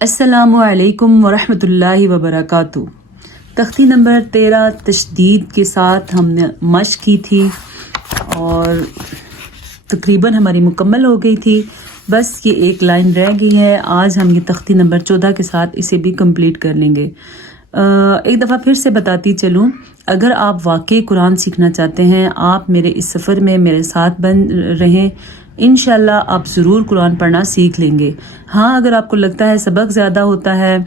السلام علیکم ورحمۃ اللہ وبرکاتہ۔ تختی نمبر 13 تشدید کے ساتھ ہم نے مشق کی تھی اور تقریباً ہماری مکمل ہو گئی تھی، بس یہ ایک لائن رہ گئی ہے۔ آج ہم یہ تختی نمبر 14 کے ساتھ اسے بھی کمپلیٹ کر لیں گے۔ ایک دفعہ پھر سے بتاتی چلوں، اگر آپ واقعی قرآن سیکھنا چاہتے ہیں، آپ میرے اس سفر میں میرے ساتھ بن رہیں، انشاءاللہ آپ ضرور قرآن پڑھنا سیکھ لیں گے۔ ہاں، اگر آپ کو لگتا ہے سبق زیادہ ہوتا ہے،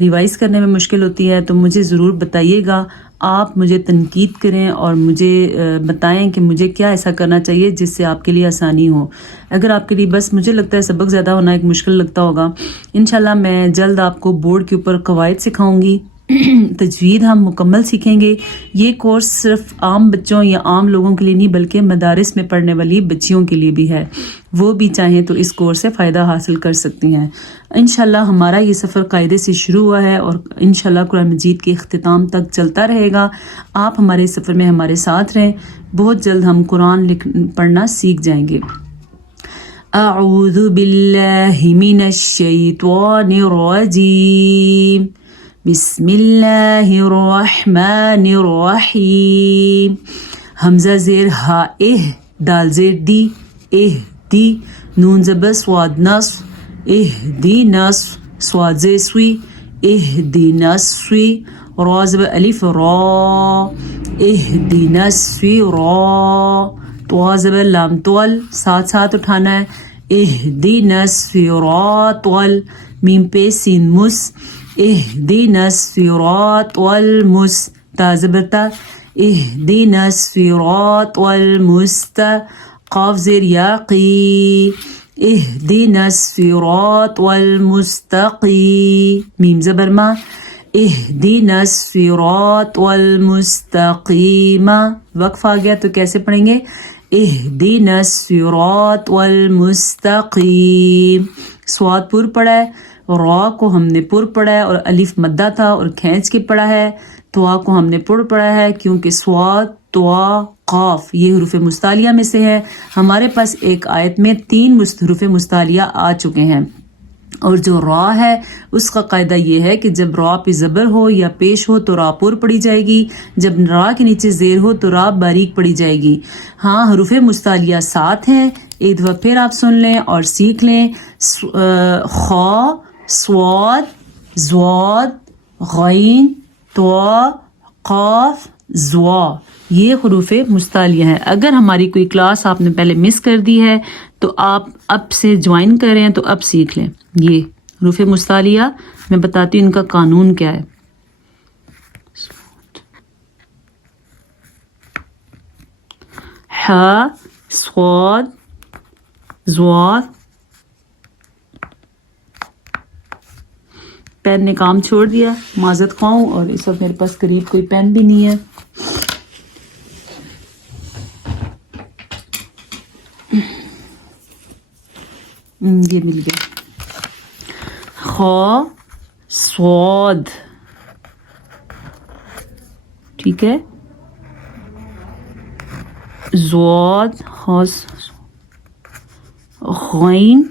ریوائز کرنے میں مشکل ہوتی ہے، تو مجھے ضرور بتائیے گا۔ آپ مجھے تنقید کریں اور مجھے بتائیں کہ مجھے کیا ایسا کرنا چاہیے جس سے آپ کے لیے آسانی ہو۔ اگر آپ کے لیے بس مجھے لگتا ہے سبق زیادہ ہونا ایک مشکل لگتا ہوگا، انشاءاللہ میں جلد آپ کو بورڈ کے اوپر قواعد سکھاؤں گی، تجوید ہم مکمل سیکھیں گے۔ یہ کورس صرف عام بچوں یا عام لوگوں کے لیے نہیں بلکہ مدارس میں پڑھنے والی بچیوں کے لیے بھی ہے، وہ بھی چاہیں تو اس کورس سے فائدہ حاصل کر سکتی ہیں۔ انشاءاللہ ہمارا یہ سفر قاعدے سے شروع ہوا ہے اور انشاءاللہ قرآن مجید کے اختتام تک چلتا رہے گا۔ آپ ہمارے سفر میں ہمارے ساتھ رہیں، بہت جلد ہم قرآن پڑھنا سیکھ جائیں گے۔ اعوذ باللہ من الشیطان الرجیم، بسم اللہ الرحمن الرحیم۔ حمزہ زیر ہا اہ، دال زیر دی اہ دی، نون زبر سواد نصف اہ دی نصف، سواد زیر سوی اہ دی نصفی، را زبر الف را اہ دی نصفی را، تو زبر لام طول ساتھ ساتھ اٹھانا ہے، اہ دی نصفی را طول، میم پہ سین مس اہدنا الصراط المستقیم، تا زبر تا اہدنا الصراط المستقیم، قاف زیر یا قی اہدنا الصراط المستقیم، میم زبر ما اہدنا الصراط المستقیم۔ وقف آ گیا تو کیسے پڑھیں گے؟ اہدنا الصراط المستقیم۔ سواد پر پڑھا ہے، را کو ہم نے پر پڑھا ہے اور الف مدہ تھا اور کھینچ کے پڑھا ہے، توا کو ہم نے پر پڑھا ہے کیونکہ سواد، توا، قاف یہ حروف مستعلیہ میں سے ہے۔ ہمارے پاس ایک آیت میں 3 حروف مستعلیہ آ چکے ہیں، اور جو را ہے اس کا قاعدہ یہ ہے کہ جب را پہ زبر ہو یا پیش ہو تو را پر پڑھی جائے گی، جب را کے نیچے زیر ہو تو را باریک پڑھی جائے گی۔ ہاں، حروف مستعلیہ 7 ہیں، ایک دفعہ پھر آپ سن لیں اور سیکھ لیں۔ خا، صاد، ضاد، غین، طا، قاف، ضا، یہ حروف مستعلیہ ہیں۔ اگر ہماری کوئی کلاس آپ نے پہلے مس کر دی ہے تو آپ اب سے جوائن کریں تو اب سیکھ لیں۔ یہ حروف مستعلیہ میں بتاتی ہوں ان کا قانون کیا ہے۔ ح، صاد، ضاد، پین نے کام چھوڑ دیا، معذرت خواہ ہوں، اور اس وقت میرے پاس قریب کوئی پین بھی نہیں ہے۔ یہ مل گیا۔ خا، صاد، ٹھیک ہے، ضاد، خاص، غین،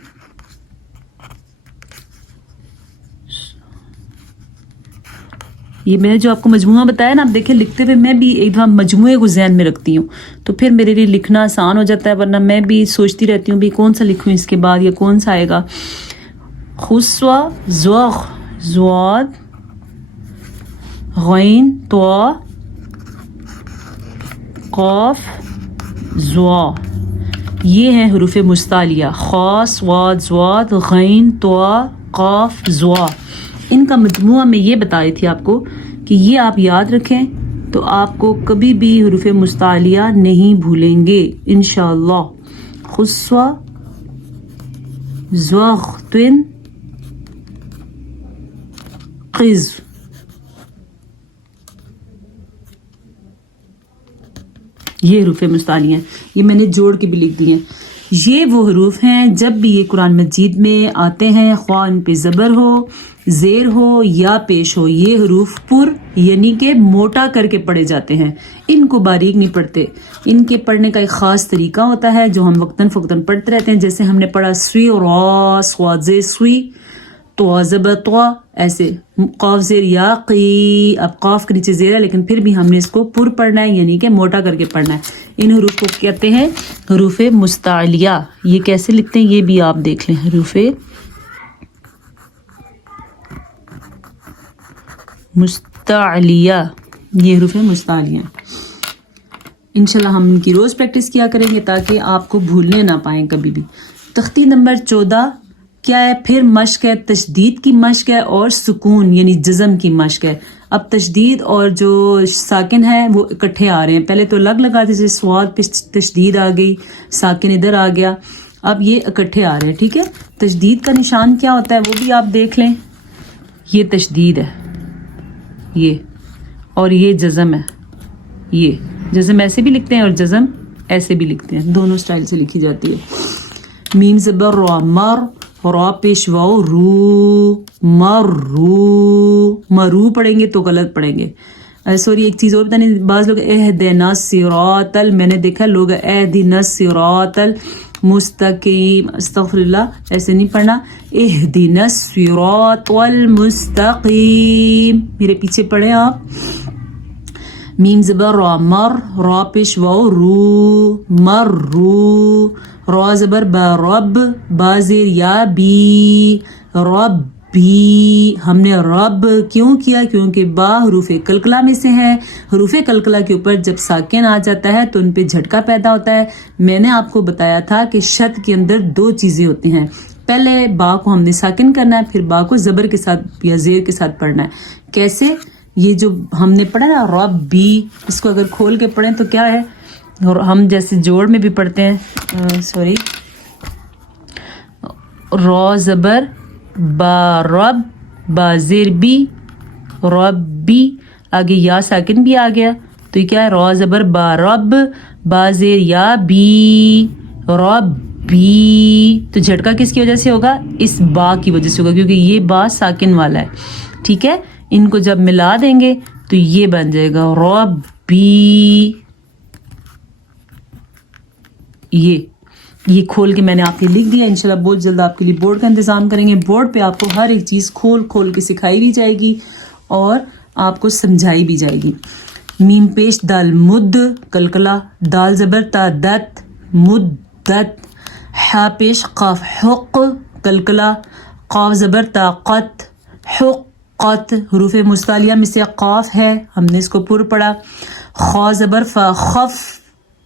یہ میں نے جو آپ کو مجموعہ بتایا نا، آپ دیکھیں لکھتے ہوئے میں بھی ایک دفعہ مجموعے کو ذہن میں رکھتی ہوں تو پھر میرے لیے لکھنا آسان ہو جاتا ہے، ورنہ میں بھی سوچتی رہتی ہوں بھی کون سا لکھوں اس کے بعد یا کون سا آئے گا۔ خسوا، زوغ، زواد، غین، طا، قاف، ضا، یہ ہیں حروف مستعلیہ، خا، صاد، ضاد، غین، طا، قاف، ضا۔ ان کا مجموعہ میں یہ بتا رہی تھی آپ کو کہ یہ آپ یاد رکھیں تو آپ کو کبھی بھی حروف مستعلیہ نہیں بھولیں گے انشاءاللہ۔ خسوا، زوغتن، قز، یہ حروف مستعلیہ ہیں، یہ میں نے جوڑ کے بھی لکھ دی ہیں۔ یہ وہ حروف ہیں جب بھی یہ قرآن مجید میں آتے ہیں، خواہ ان پہ زبر ہو، زیر ہو یا پیش ہو، یہ حروف پر یعنی کہ موٹا کر کے پڑھے جاتے ہیں، ان کو باریک نہیں پڑھتے۔ ان کے پڑھنے کا ایک خاص طریقہ ہوتا ہے جو ہم وقتاً فوقتاً پڑھتے رہتے ہیں، جیسے ہم نے پڑھا سوی اور را، سواد زیر سوی، تو زبر تو ایسے قاف زیر یا قی. اب قاف کے نیچے زیر ہے لیکن پھر بھی ہم نے اس کو پر پڑھنا ہے یعنی کہ موٹا کر کے پڑھنا ہے. ان حروف کو کہتے ہیں حروف مستعلیہ. یہ کیسے لکھتے ہیں یہ بھی آپ دیکھ لیں. حروف مستعلیہ, یہ حروف مستعلیہ. انشاءاللہ ہم ان کی روز پریکٹس کیا کریں گے تاکہ آپ کو بھولنے نہ پائیں کبھی بھی. تختی نمبر 14 کیا ہے؟ پھر مشق ہے, تشدید کی مشق ہے اور سکون یعنی جزم کی مشق ہے. اب تشدید اور جو ساکن ہے وہ اکٹھے آ رہے ہیں. پہلے تو الگ لگاتے تھے, سواد پہ تشدید آ گئی, ساکن ادھر آ گیا, اب یہ اکٹھے آ رہے ہیں. ٹھیک ہے, تشدید کا نشان کیا ہوتا ہے وہ بھی آپ دیکھ لیں. یہ تشدید ہے یہ, اور یہ جزم ہے. یہ جزم ایسے بھی لکھتے ہیں اور جزم ایسے بھی لکھتے ہیں, دونوں سٹائل سے لکھی جاتی ہے. میم زبر را, مر, را پیش واو رو, مرو. مرو پڑھیں گے تو غلط پڑھیں گے. سوری ایک چیز اور بتانے, بعض لوگ اہدنا الصراط, میں نے دیکھا لوگ اہدنا الصراط المستقیم, استغفر اللہ, ایسے نہیں پڑھنا. اہدنا الصراط المستقیم, میرے پیچھے پڑھیں آپ. میم زبر را, مر, را پیش واو رو, مرو. را زبر با, رب, با زیر یا بی, ربی. ہم نے رب کیوں کیا؟ کیونکہ با حروف کلکلہ میں سے ہے. حروف کلکلہ کے اوپر جب ساکن آ جاتا ہے تو ان پہ جھٹکا پیدا ہوتا ہے. میں نے آپ کو بتایا تھا کہ شد کے اندر دو چیزیں ہوتی ہیں. پہلے با کو ہم نے ساکن کرنا ہے, پھر با کو زبر کے ساتھ یا زیر کے ساتھ پڑھنا ہے. کیسے؟ یہ جو ہم نے پڑھا نا ربی, اس کو اگر کھول کے پڑھیں تو کیا ہے, اور ہم جیسے جوڑ میں بھی پڑھتے ہیں, سوری, را زبر با رب, با زیر بی, ربی. آگے یا ساکن بھی آ گیا تو یہ کیا ہے, را زبر با رب, با زیر یا بی, ربی. تو جھٹکا کس کی وجہ سے ہوگا؟ اس با کی وجہ سے ہوگا کیونکہ یہ با ساکن والا ہے. ٹھیک ہے, ان کو جب ملا دیں گے تو یہ بن جائے گا ربی. یہ کھول کے میں نے آپ کے لکھ دیا. انشاءاللہ بہت جلد آپ کے لیے بورڈ کا انتظام کریں گے. بورڈ پہ آپ کو ہر ایک چیز کھول کے سکھائی بھی جائے گی اور آپ کو سمجھائی بھی جائے گی. میم پیش دال, مد, کلکلا, دال زبر تا, دت, مدت. ہا پیش قاف, حق, کلکلا, قاف زبر تا, قت, حقت. حروف مستعلیہ میں سے قاف ہے, ہم نے اس کو پر پڑھا. خا زبر فا, خف.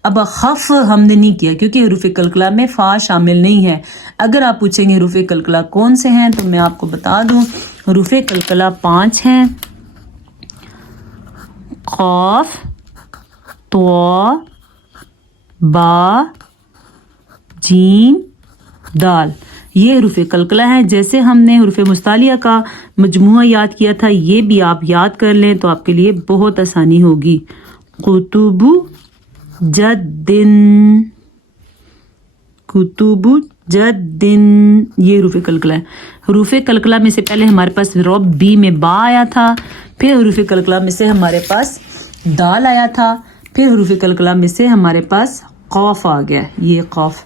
اب خف ہم نے نہیں کیا کیونکہ حروف کلکلہ میں فا شامل نہیں ہے. اگر آپ پوچھیں گے حروف کلکلہ کون سے ہیں تو میں آپ کو بتا دوں, حروف کلکلہ 5 ہیں. قاف, طا, با, جیم, دال. یہ حروف کلکلہ ہیں. جیسے ہم نے حروف مستعلیہ کا مجموعہ یاد کیا تھا, یہ بھی آپ یاد کر لیں تو آپ کے لیے بہت آسانی ہوگی. قطب جدن, کتب جدن, یہ حروف کلکلہ ہے. حروف کلکلہ میں سے پہلے ہمارے پاس ربی میں با آیا تھا, پھر حروف کلکلہ میں سے ہمارے پاس دال آیا تھا, پھر حروف کلکلہ میں سے ہمارے پاس قاف آ گیا. یہ قاف.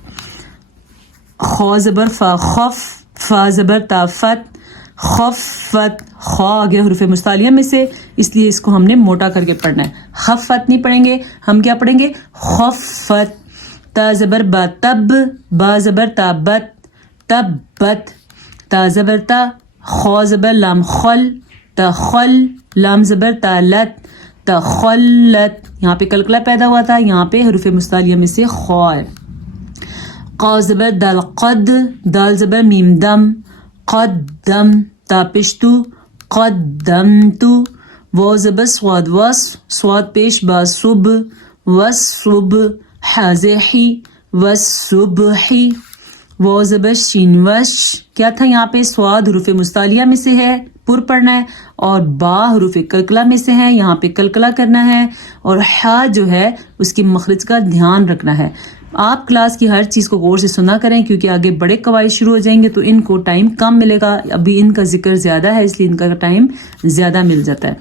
خا زبر فا, خف, فا زبر تا, فت, خفت. خا آ گیا حروف مستعلیہ میں سے, اس لیے اس کو ہم نے موٹا کر کے پڑھنا ہے. خفت نہیں پڑھیں گے, ہم کیا پڑھیں گے, خفت. تا زبر با, تب, با زبر تا, بت, تبت. تا زبر تا, خا زبر لام, خل, تخل, لام زبر تا, لت, تخلت. یہاں پہ کلکلہ پیدا ہوا تھا, یہاں پہ حروف مستعلیہ میں سے خا ہے. قا زبر دال, قد, دال زبر میم, دم, قدم. تا پشتو, قدمتو. واو زبر سواد, وس, سواد پیش با, صب, وصب. حازحی, وصبحی. واو زبر شین, وش. کیا تھا یہاں پہ, سواد حروف مستعلیہ میں سے ہے, پر پڑھنا ہے, اور با حروف کلکلہ میں سے ہے, یہاں پہ کلکلہ کرنا ہے, اور ہا جو ہے اس کی مخرج کا دھیان رکھنا ہے. آپ کلاس کی ہر چیز کو غور سے سنا کریں کیونکہ آگے بڑے قواعد شروع ہو جائیں گے تو ان کو ٹائم کم ملے گا. ابھی ان کا ذکر زیادہ ہے اس لیے ان کا ٹائم زیادہ مل جاتا ہے.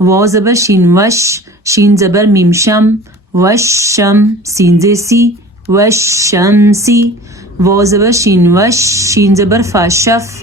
واو زبر شین, وش, شین زبر میم, شم, وشم. سین زیر سی, وشمسی. واو زبر شین, وش, شین زبر فا, شف,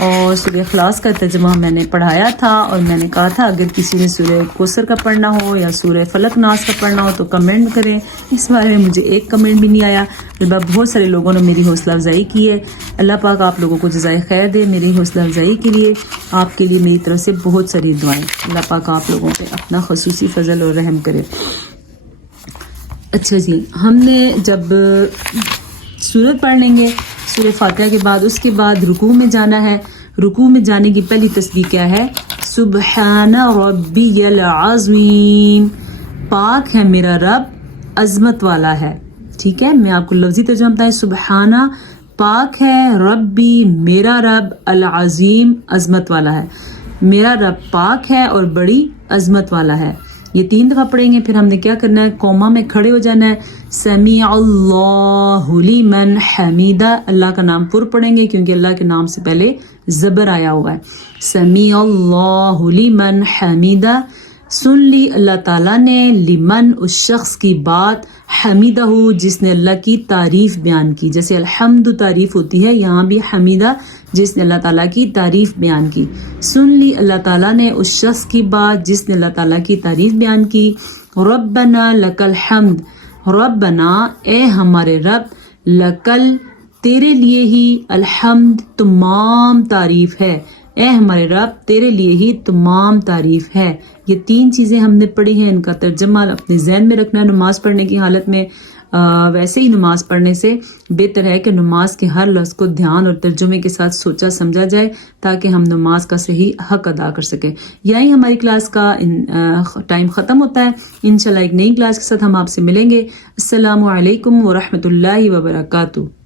اور سورہ اخلاص کا ترجمہ میں نے پڑھایا تھا، اور میں نے کہا تھا اگر کسی نے سورہ کوثر کا پڑھنا ہو یا سورہ فلق ناس کا پڑھنا ہو تو کمنٹ کریں۔ اس بارے میں مجھے ایک کمنٹ بھی نہیں آیا، البتہ بہت سارے لوگوں نے میری حوصلہ افزائی کی ہے۔ اللہ پاک آپ لوگوں کو جزائے خیر دے میری حوصلہ افزائی کے لیے۔ آپ کے لیے میری طرف سے بہت ساری دعائیں، اللہ پاک آپ لوگوں پہ اپنا خصوصی فضل اور رحم کرے۔ اچھا جی، ہم نے جب سورت پڑھ لیں گے سورہ فاتحہ کے بعد، اس کے بعد رکوع میں جانا ہے۔ رکوع میں جانے کی پہلی تسبیح کیا ہے؟ سبحان ربی العظیم، پاک ہے میرا رب عظمت والا ہے۔ ٹھیک ہے، میں آپ کو لفظی ترجمہ بتائیں، سبحانہ پاک ہے، ربی میرا رب، العظیم عظمت والا ہے۔ میرا رب پاک ہے اور بڑی عظمت والا ہے۔ یہ 3 دفعہ پڑھیں گے، پھر ہم نے کیا کرنا ہے؟ قوما میں کھڑے ہو جانا ہے۔ سمیع اللہ لمن حمیدہ، اللہ کا نام پر پڑھیں گے کیونکہ اللہ کے نام سے پہلے زبر آیا ہوا ہے۔ سمیع اللہ لمن حمیدہ، سن لی اللہ تعالیٰ نے، لمن اس شخص کی بات، حمیدہ جس نے اللہ کی تعریف بیان کی۔ جیسے الحمد تعریف ہوتی ہے، یہاں بھی حمیدہ جس نے اللہ تعالیٰ کی تعریف بیان کی۔ سن لی اللہ تعالیٰ نے اس شخص کی بات جس نے اللہ تعالیٰ کی تعریف بیان کی۔ ربنا لک الحمد، ربنا اے ہمارے رب، لکل تیرے لیے ہی، الحمد تمام تعریف ہے، اے ہمارے رب تیرے لیے ہی تمام تعریف ہے۔ یہ 3 چیزیں ہم نے پڑھی ہیں، ان کا ترجمہ اپنے ذہن میں رکھنا ہے نماز پڑھنے کی حالت میں۔ ویسے ہی نماز پڑھنے سے بہتر ہے کہ نماز کے ہر لفظ کو دھیان اور ترجمے کے ساتھ سوچا سمجھا جائے تاکہ ہم نماز کا صحیح حق ادا کر سکیں۔ یہی ہماری کلاس کا ٹائم ختم ہوتا ہے۔ انشاءاللہ ایک نئی کلاس کے ساتھ ہم آپ سے ملیں گے۔ السلام علیکم ورحمۃ اللہ وبرکاتہ۔